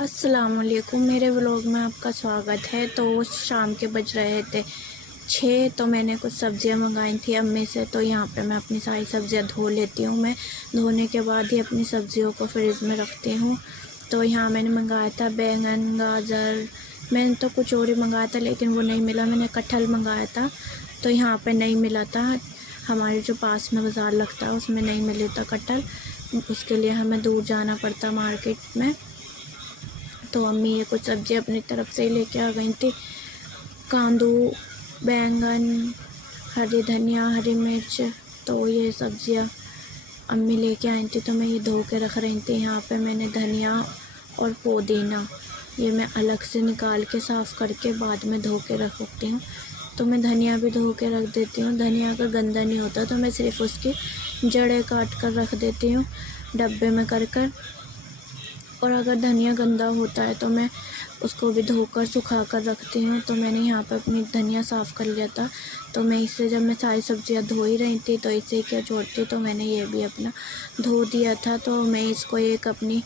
अस्सलामुअलैकुम, मेरे व्लॉग में आपका स्वागत है। तो शाम के बज रहे थे 6। तो मैंने कुछ सब्ज़ियाँ मंगाई थी अम्मी से। तो यहाँ पे मैं अपनी सारी सब्ज़ियाँ धो लेती हूँ। मैं धोने के बाद ही अपनी सब्ज़ियों को फ्रिज में रखती हूँ। तो यहाँ मैंने मंगाया था बैंगन, गाजर। मैंने तो कुछ और ही मंगाया था लेकिन वो नहीं मिला। मैंने कटहल मंगाया था तो यहाँ पे नहीं मिला था। हमारे जो पास में बाज़ार लगता है उसमें नहीं मिले था कटहल। उसके लिए हमें दूर जाना पड़ता मार्केट में। तो अम्मी ये कुछ सब्ज़ी अपनी तरफ से ही लेके आ गई थी। कांदू, बैंगन, हरी धनिया, हरी मिर्च। तो ये सब्ज़ियाँ अम्मी लेके आई थी तो मैं ये धो के रख रही थी। यहाँ पे मैंने धनिया और पुदीना ये मैं अलग से निकाल के साफ़ करके बाद में धो के रखती हूँ। तो मैं धनिया भी धो के रख देती हूँ। धनिया अगर गंदा नहीं होता तो मैं सिर्फ़ उसकी जड़ें काट कर रख देती हूँ डब्बे में कर। और अगर धनिया गंदा होता है तो मैं उसको भी धोकर सुखा कर रखती हूँ। तो मैंने यहाँ पर अपनी धनिया साफ़ कर लिया था। तो मैं इससे जब मैं सारी सब्ज़ियाँ धो ही रही थी तो इससे क्या छोड़ती तो मैंने ये भी अपना धो दिया था। तो मैं इसको एक अपनी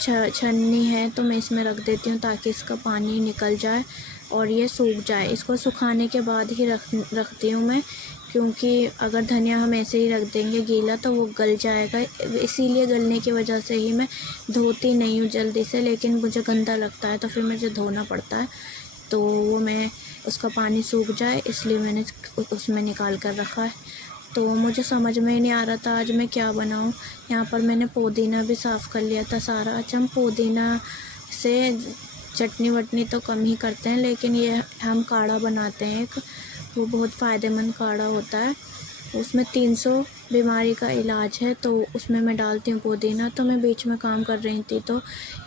छन्नी है तो मैं इसमें रख देती हूँ ताकि इसका पानी निकल जाए और ये सूख जाए। इसको सुखाने के बाद ही रखती हूँ मैं, क्योंकि अगर धनिया हम ऐसे ही रख देंगे गीला तो वो गल जाएगा। इसीलिए गलने की वजह से ही मैं धोती नहीं हूँ जल्दी से, लेकिन मुझे गंदा लगता है तो फिर मुझे धोना पड़ता है। तो वो मैं उसका पानी सूख जाए इसलिए मैंने उसमें निकाल कर रखा है। तो मुझे समझ में ही नहीं आ रहा था आज मैं क्या बनाऊँ। यहाँ पर मैंने पुदीना भी साफ़ कर लिया था सारा। अच्छा, हम पुदीना से चटनी वटनी तो कम ही करते हैं, लेकिन ये हम काढ़ा बनाते हैं एक, वो बहुत फ़ायदेमंद काढ़ा होता है। उसमें 300 बीमारी का इलाज है। तो उसमें मैं डालती हूँ पुदीना। तो मैं बीच में काम कर रही थी तो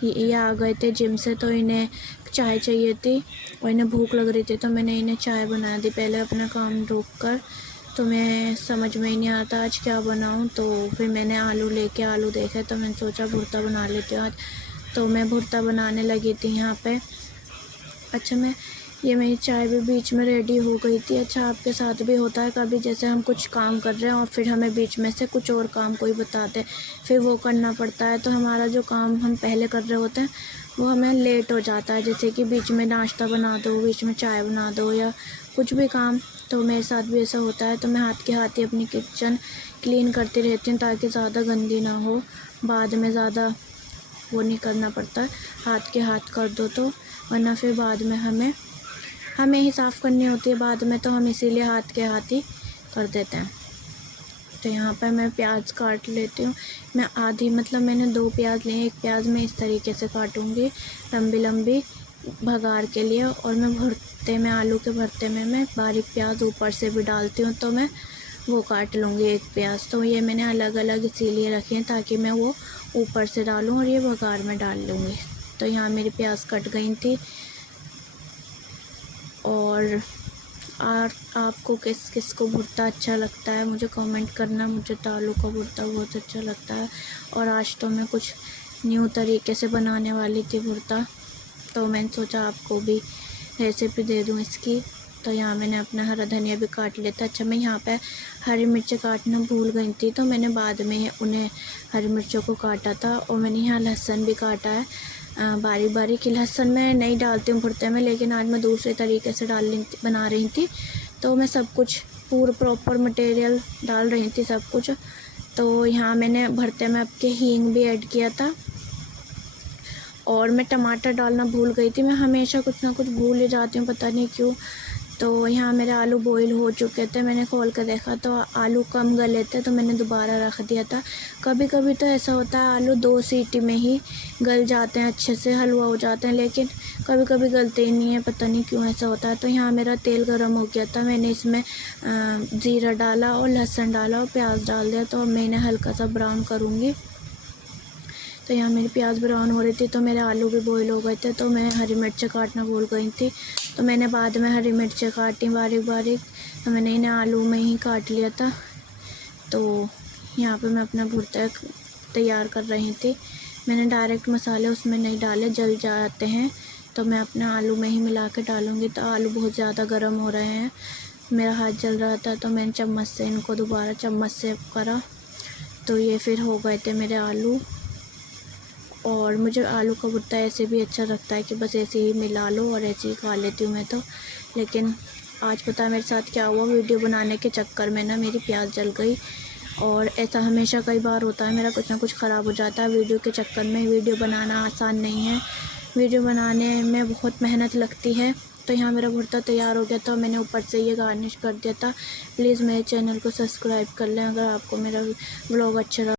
ये आ गए थे जिम से। तो इन्हें चाय चाहिए थी और इन्हें भूख लग रही थी तो मैंने इन्हें चाय बना दी पहले अपना काम रोक कर। तो मैं समझ में ही नहीं आता आज क्या बनाऊँ। तो फिर मैंने आलू देखे तो मैंने सोचा भुर्ता बना लेती हूँ आज। तो मैं भुर्ता बनाने लगी थी यहाँ पे। अच्छा, मेरी चाय भी बीच में रेडी हो गई थी। अच्छा, आपके साथ भी होता है कभी, जैसे हम कुछ काम कर रहे हैं और फिर हमें बीच में से कुछ और काम कोई बताते फिर वो करना पड़ता है। तो हमारा जो काम हम पहले कर रहे होते हैं वो हमें लेट हो जाता है। जैसे कि बीच में नाश्ता बना दो, बीच में चाय बना दो या कुछ भी काम। तो मेरे साथ भी ऐसा होता है। तो मैं हाथ के हाथ ही अपनी किचन क्लीन करती रहती हूँ ताकि ज़्यादा गंदी ना हो। बाद में ज़्यादा वो नहीं करना पड़ता है, हाथ के हाथ कर दो तो, वरना फिर बाद में हमें ही साफ़ करनी होती है बाद में। तो हम इसीलिए हाथ के हाथ ही कर देते हैं। तो यहाँ पर मैं प्याज काट लेती हूँ। मैं आधी मैंने 2 प्याज लिए। एक प्याज मैं इस तरीके से काटूँगी लंबी लंबी भगार के लिए, और मैं आलू के भरते में मैं बारीक प्याज ऊपर से भी डालती हूँ। तो मैं वो काट लूँगी एक प्याज। तो ये मैंने अलग अलग इसीलिए रखे हैं ताकि मैं वो ऊपर से डालूँ और ये भगार में डाल लूँगी। तो यहाँ मेरी प्याज कट गई थी। और आपको किस किस को भुर्ता अच्छा लगता है मुझे कमेंट करना। मुझे तो आलू का भुर्ता बहुत अच्छा लगता है। और आज तो मैं कुछ न्यू तरीके से बनाने वाली थी भुर्ता, तो मैंने सोचा आपको भी रेसिपी दे दूं इसकी। तो यहाँ मैंने अपना हरा धनिया भी काट लिया था। अच्छा, मैं यहाँ पे हरी मिर्च काटना भूल गई थी तो मैंने बाद में उन्हें हरी मिर्चों को काटा था। और मैंने यहाँ लहसुन भी काटा है बारीक बारीक। लहसुन मैं नहीं डालती हूँ भुर्ते में, लेकिन आज मैं दूसरे तरीके से बना रही थी। तो मैं सब कुछ पूरा प्रॉपर मटेरियल डाल रही थी सब कुछ। तो यहाँ मैंने भुर्ते में आपके हींग भी ऐड किया था और मैं टमाटर डालना भूल गई थी। मैं हमेशा कुछ ना कुछ भूल ही जाती हूँ, पता नहीं क्यों। तो यहाँ मेरे आलू बॉईल हो चुके थे। मैंने खोल कर देखा तो आलू कम गले थे तो मैंने दोबारा रख दिया था। कभी कभी तो ऐसा होता है आलू 2 सीटी में ही गल जाते हैं, अच्छे से हलवा हो जाते हैं, लेकिन कभी कभी गलते ही नहीं है, पता नहीं क्यों ऐसा होता है। तो यहाँ मेरा तेल गर्म हो गया था। मैंने इसमें ज़ीरा डाला और लहसुन डाला और प्याज डाल दिया। तो मैं इन्हें हल्का सा ब्राउन करूँगी। तो यहाँ मेरी प्याज ब्राउन हो रही थी तो मेरे आलू भी बॉईल हो गए थे। तो मैं हरी मिर्च काटना भूल गई थी तो मैंने बाद में हरी मिर्च काटी बारीक बारीक। तो मैंने इन्हें आलू में ही काट लिया था। तो यहाँ पे मैं अपना भुर्ता तैयार कर रही थी। मैंने डायरेक्ट मसाले उसमें नहीं डाले, जल जाते हैं। तो मैं अपना आलू में ही मिला के डालूँगी। तो आलू बहुत ज़्यादा गर्म हो रहे हैं, मेरा हाथ जल रहा था तो मैंने चम्मच से इनको दोबारा चम्मच से करा। तो ये फिर हो गए थे मेरे आलू। और मुझे आलू का भुर्ता ऐसे भी अच्छा लगता है कि बस ऐसे ही मिला लो और ऐसे ही खा लेती हूँ मैं तो। लेकिन आज पता है मेरे साथ क्या हुआ, वीडियो बनाने के चक्कर में ना मेरी प्याज जल गई। और ऐसा हमेशा कई बार होता है, मेरा कुछ ना कुछ ख़राब हो जाता है वीडियो के चक्कर में। वीडियो बनाना आसान नहीं है, वीडियो बनाने में बहुत मेहनत लगती है। तो यहाँ मेरा भुर्ता तैयार हो गया था, मैंने ऊपर से ये गार्निश कर दिया था। प्लीज़ मेरे चैनल को सब्सक्राइब कर लें अगर आपको मेरा व्लॉग अच्छा लगा।